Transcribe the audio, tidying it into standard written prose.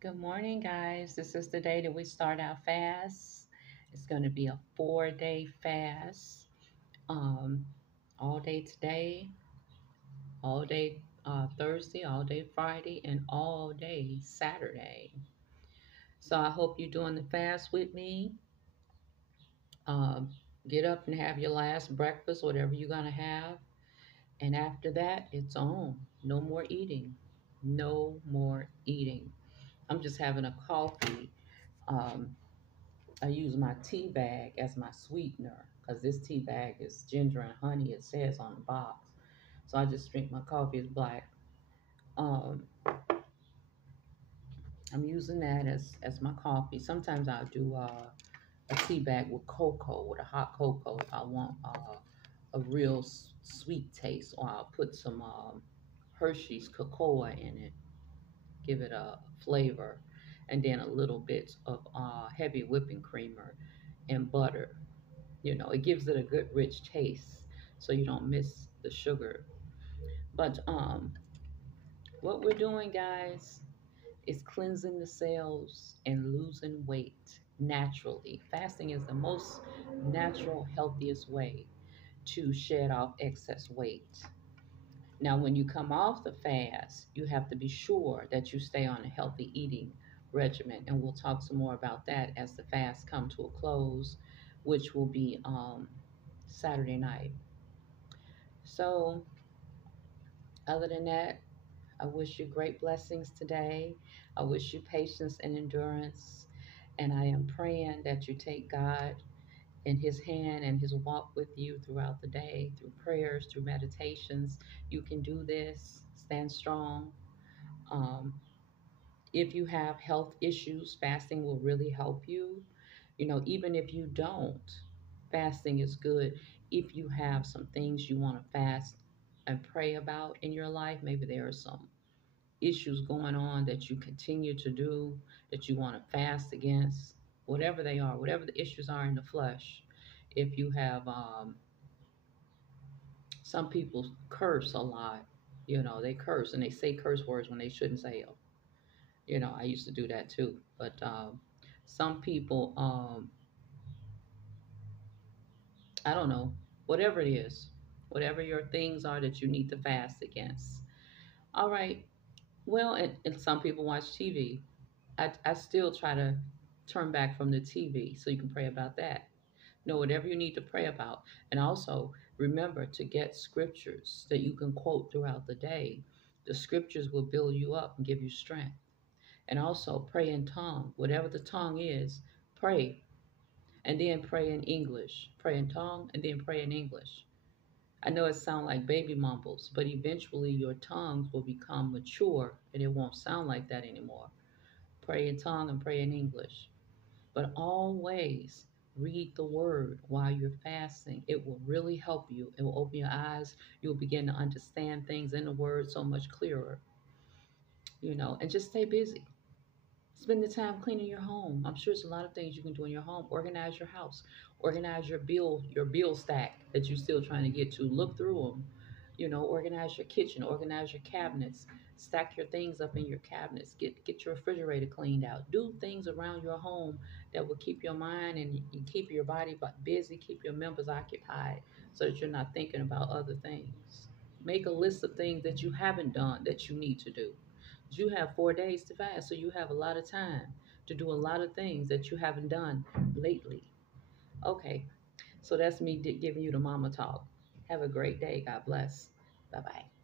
Good morning, guys. This is the day that we start our fast. It's going to be a 4-day fast. Um, all day today, all day Thursday, all day Friday, and all day Saturday. So I hope you're doing the fast with me. Um, get up and have your last breakfast, whatever you're going to have. And after that, it's on. No more eating. No more eating. I'm just having a coffee. Um, I use my tea bag as my sweetener because this tea bag is ginger and honey. It says on the box. So I just drink my coffee. It's black. Um, I'm using that as my coffee. Sometimes I'll do a tea bag with cocoa, with a hot cocoa. If I want a real sweet taste, or I'll put some Hershey's cocoa in it, give it a flavor, and then a little bit of heavy whipping creamer and butter. It gives it a good rich taste so you don't miss the sugar. But what we're doing, guys, is cleansing the cells and losing weight naturally. Fasting is the most natural, healthiest way to shed off excess weight. Now, when you come off the fast, you have to be sure that you stay on a healthy eating regimen, and we'll talk some more about that as the fast come to a close, which will be Saturday night. So, other than that, I wish you great blessings today. I wish you patience and endurance. And I am praying that you take God in His hand and His walk with you throughout the day, through prayers, through meditations. You can do this. Stand strong. Um, if you have health issues, fasting will really help you. Even if you don't, fasting is good. If you have some things you want to fast and pray about in your life, maybe there are some issues going on that you continue to do, that you want to fast against, whatever they are, whatever the issues are in the flesh. If you have, some people curse a lot, they curse and they say curse words when they shouldn't say them. I used to do that too. But some people, I don't know, whatever it is, whatever your things are that you need to fast against. All right. Well, and some people watch TV. I still try to turn back from the TV so you can pray about that. Know whatever you need to pray about. And also remember to get scriptures that you can quote throughout the day. The scriptures will build you up and give you strength. And also pray in tongue. Whatever the tongue is, pray. And then pray in English. Pray in tongue and then pray in English. I know it sounds like baby mumbles, but eventually your tongues will become mature and it won't sound like that anymore. Pray in tongue and pray in English. But always read the word while you're fasting. It will really help you. It will open your eyes. You'll begin to understand things in the word so much clearer, and just stay busy. Spend the time cleaning your home. I'm sure there's a lot of things you can do in your home. Organize your house. Organize your bill stack that you're still trying to get to. Look through them. Organize your kitchen. Organize your cabinets. Stack your things up in your cabinets. Get your refrigerator cleaned out. Do things around your home that will keep your mind and keep your body busy. Keep your members occupied so that you're not thinking about other things. Make a list of things that you haven't done that you need to do. You have 4 days to fast, so you have a lot of time to do a lot of things that you haven't done lately. Okay, so that's me giving you the mama talk. Have a great day. God bless. Bye bye.